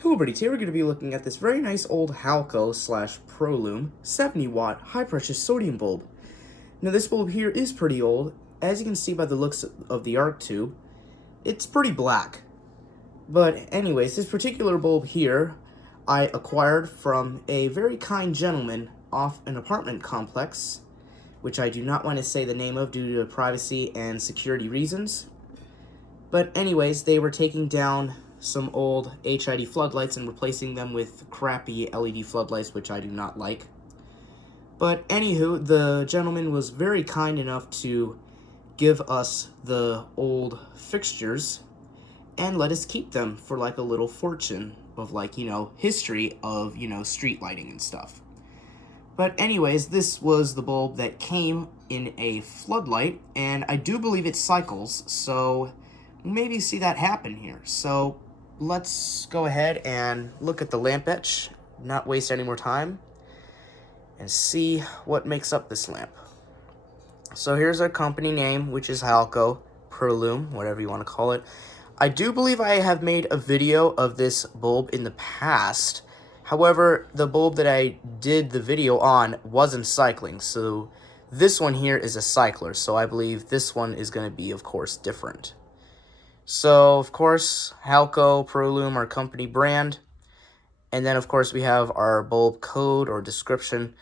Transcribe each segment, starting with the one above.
Hello buddy, today we're going to be looking at this very nice old Halco slash ProLume 70 watt high pressure sodium bulb. Now this bulb here is pretty old. As you can see by the looks of the arc tube, it's pretty black. But anyways, this particular bulb here I acquired from a very kind gentleman off an apartment complex, which I do not want to say the name of due to privacy and security reasons. But anyways, they were taking down some old HID floodlights and replacing them with crappy LED floodlights, which I do not like. But anywho, the gentleman was very kind enough to give us the old fixtures and let us keep them for like a little fortune of history of, street lighting and stuff. But anyways, this was the bulb that came in a floodlight, and I do believe it cycles, so maybe see that happen here. So let's go ahead and look at the lamp etch, not waste any more time, and see what makes up this lamp. So here's our company name, which is Halco, ProLume, whatever you want to call it. I do believe I have made a video of this bulb in the past. However, the bulb that I did the video on wasn't cycling, so this one here is a cycler, so I believe this one is going to be, of course, different. So, of course, Halco, ProLume, our company brand. And then, of course, we have our bulb code or description,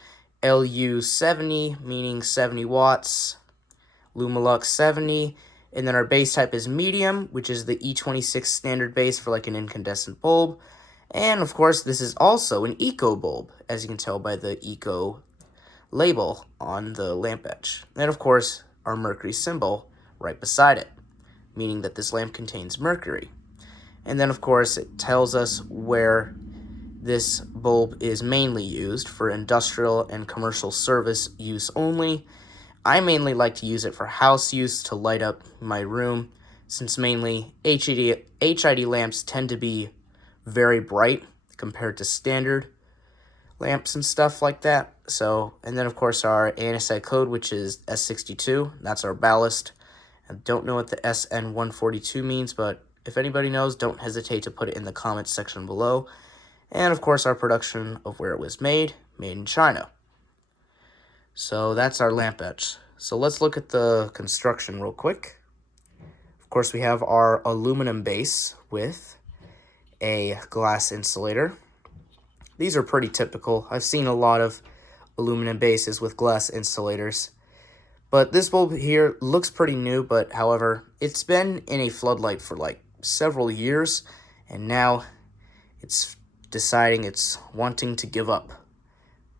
LU70, meaning 70 watts, Lumalux 70. And then our base type is medium, which is the E26 standard base for like an incandescent bulb. And, of course, this is also an eco bulb, as you can tell by the eco label on the lamp etch. And, of course, our mercury symbol right beside it, meaning that this lamp contains mercury. And then, of course, it tells us where this bulb is mainly used for industrial and commercial service use only. I mainly like to use it for house use to light up my room, since mainly HID lamps tend to be very bright compared to standard lamps and stuff like that. So, and then, of course, our ANSI code, which is S62, that's our ballast. I don't know what the SN142 means, but if anybody knows, don't hesitate to put it in the comments section below. And, of course, our production of where it was made in China. So that's our lamp etch. So let's look at the construction real quick. Of course, we have our aluminum base with a glass insulator. These are pretty typical. I've seen a lot of aluminum bases with glass insulators. But this bulb here looks pretty new, but however, it's been in a floodlight for like several years, and now it's deciding it's wanting to give up.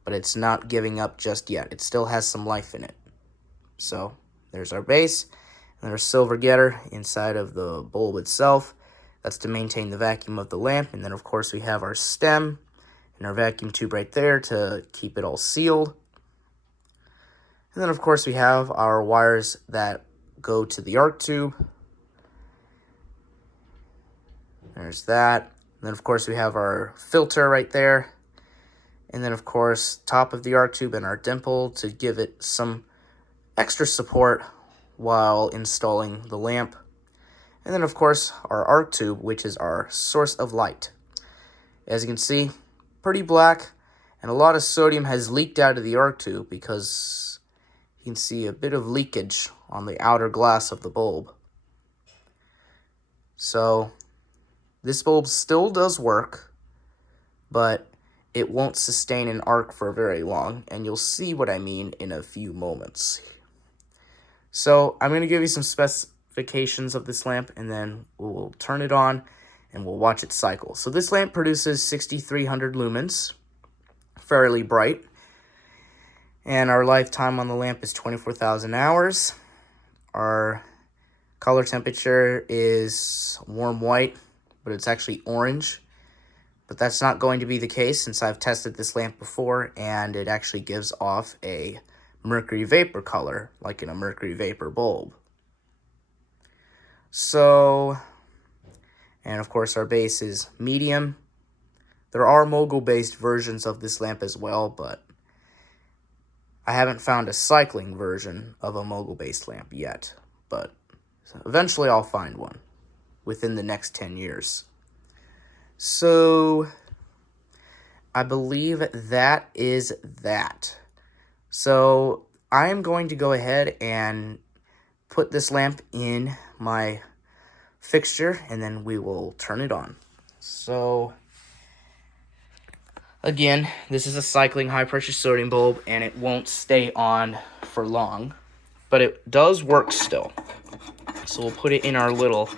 But it's not giving up just yet. It still has some life in it. So there's our base, and our silver getter inside of the bulb itself. That's to maintain the vacuum of the lamp. And then, of course, we have our stem and our vacuum tube right there to keep it all sealed. And then, of course, we have our wires that go to the arc tube. There's that. And then, of course, we have our filter right there. And then, of course, top of the arc tube and our dimple to give it some extra support while installing the lamp. And then, of course, our arc tube, which is our source of light. As you can see, pretty black, and a lot of sodium has leaked out of the arc tube because you can see a bit of leakage on the outer glass of the bulb. So this bulb still does work, but it won't sustain an arc for very long, and you'll see what I mean in a few moments. So I'm going to give you some specifications of this lamp, and then we'll turn it on and we'll watch it cycle. So this lamp produces 6,300 lumens, fairly bright. And our lifetime on the lamp is 24,000 hours. Our color temperature is warm white, but it's actually orange. But that's not going to be the case since I've tested this lamp before, and it actually gives off a mercury vapor color, like in a mercury vapor bulb. So, and of course our base is medium. There are mogul-based versions of this lamp as well, but I haven't found a cycling version of a mogul-based lamp yet, but eventually I'll find one within the next 10 years. So I believe that is that. So I am going to go ahead and put this lamp in my fixture, and then we will turn it on. So again, this is a cycling high pressure sodium bulb, and it won't stay on for long, but it does work still. So we'll put it in our little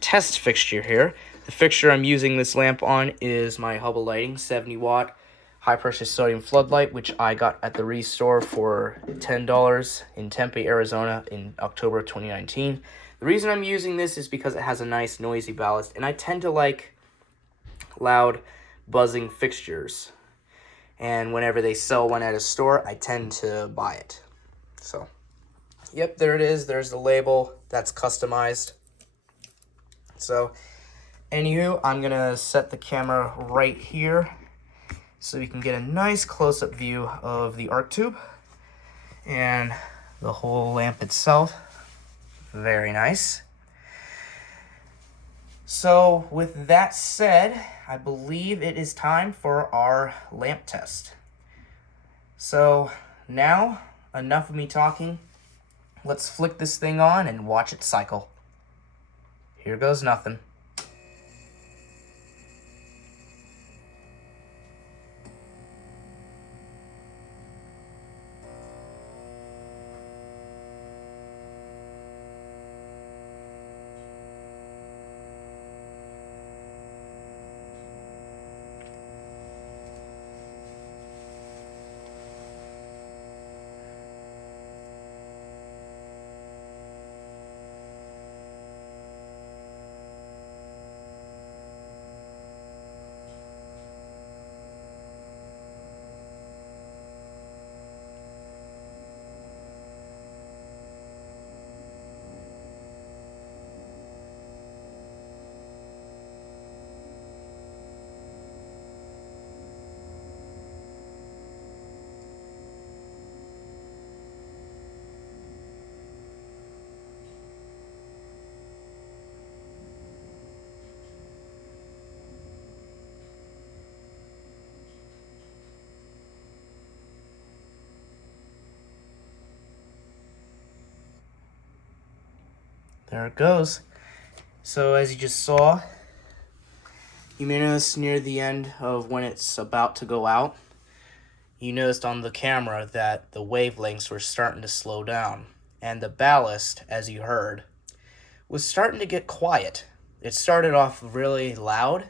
test fixture here. The fixture I'm using this lamp on is my Hubble Lighting 70-watt high-pressure sodium floodlight, which I got at the Restore for $10 in Tempe, Arizona in October of 2019. The reason I'm using this is because it has a nice noisy ballast, and I tend to like loud buzzing fixtures. And whenever they sell one at a store, I tend to buy it. So, yep, there it is. There's the label. That's customized. So, anywho, I'm going to set the camera right here so we can get a nice close-up view of the arc tube and the whole lamp itself. Very nice. So, with that said, I believe it is time for our lamp test. So, now, enough of me talking. Let's flick this thing on and watch it cycle. Here goes nothing. There it goes. So as you just saw, you may notice near the end of when it's about to go out, you noticed on the camera that the wavelengths were starting to slow down. And the ballast, as you heard, was starting to get quiet. It started off really loud,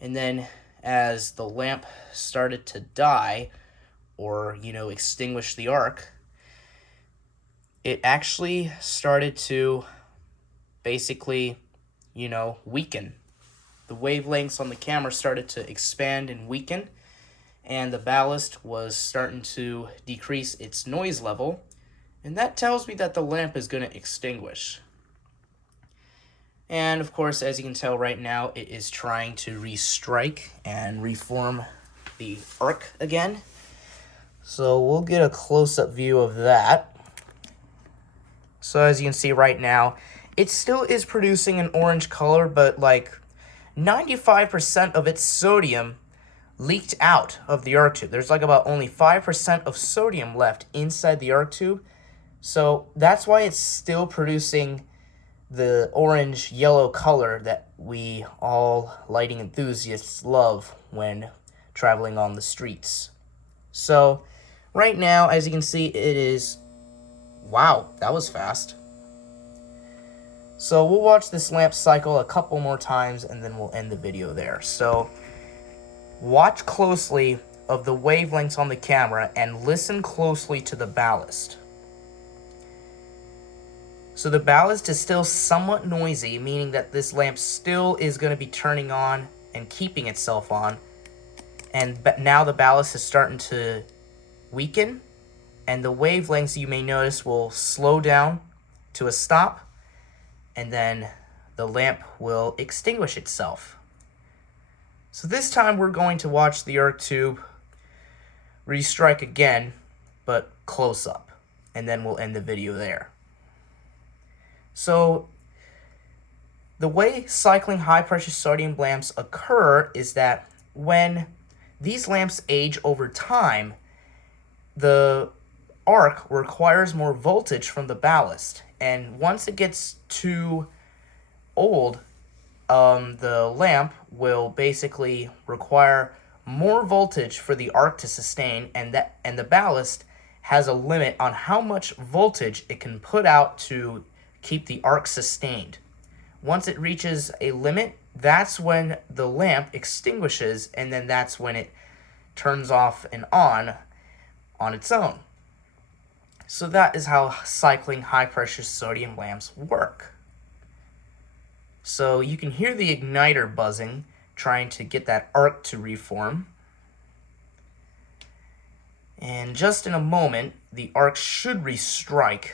and then as the lamp started to die, or, extinguish the arc, it actually started to basically, weaken. The wavelengths on the camera started to expand and weaken, and the ballast was starting to decrease its noise level, and that tells me that the lamp is going to extinguish. And of course, as you can tell right now, it is trying to restrike and reform the arc again. So we'll get a close-up view of that. So as you can see right now, it still is producing an orange color, but like 95% of its sodium leaked out of the arc tube. There's like about only 5% of sodium left inside the arc tube. So that's why it's still producing the orange-yellow color that we all lighting enthusiasts love when traveling on the streets. So right now, as you can see, it is... Wow, that was fast. So we'll watch this lamp cycle a couple more times and then we'll end the video there. So watch closely of the wavelengths on the camera and listen closely to the ballast. So the ballast is still somewhat noisy, meaning that this lamp still is going to be turning on and keeping itself on. But now the ballast is starting to weaken, and the wavelengths, you may notice, will slow down to a stop, and then the lamp will extinguish itself. So this time we're going to watch the arc tube restrike again, but close up, and then we'll end the video there. So The way cycling high-pressure sodium lamps occur is that when these lamps age over time, the arc requires more voltage from the ballast. And once it gets too old, the lamp will basically require more voltage for the arc to sustain, and the ballast has a limit on how much voltage it can put out to keep the arc sustained. Once it reaches a limit, that's when the lamp extinguishes, and then that's when it turns off and on its own. So that is how cycling high-pressure sodium lamps work. So you can hear the igniter buzzing, trying to get that arc to reform. And just in a moment, the arc should restrike.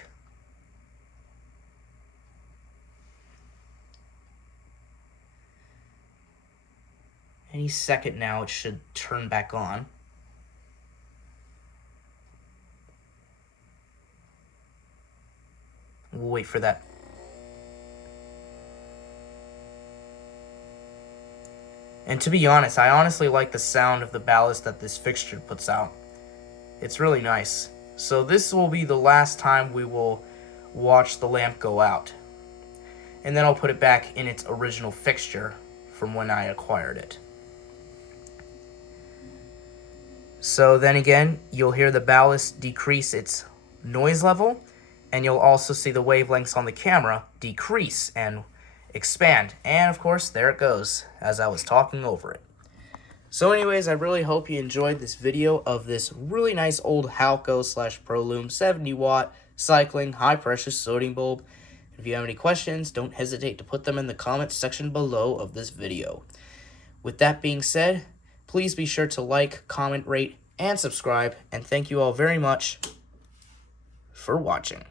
Any second now, it should turn back on. We'll wait for that. And to be honest, I honestly like the sound of the ballast that this fixture puts out. It's really nice. So this will be the last time we will watch the lamp go out. And then I'll put it back in its original fixture from when I acquired it. So then again, you'll hear the ballast decrease its noise level, and you'll also see the wavelengths on the camera decrease and expand. And of course, there it goes, as I was talking over it. So anyways, I really hope you enjoyed this video of this really nice old Halco / ProLume 70 watt cycling high pressure sodium bulb. If you have any questions, don't hesitate to put them in the comments section below of this video. With that being said, please be sure to like, comment, rate, and subscribe, and thank you all very much for watching.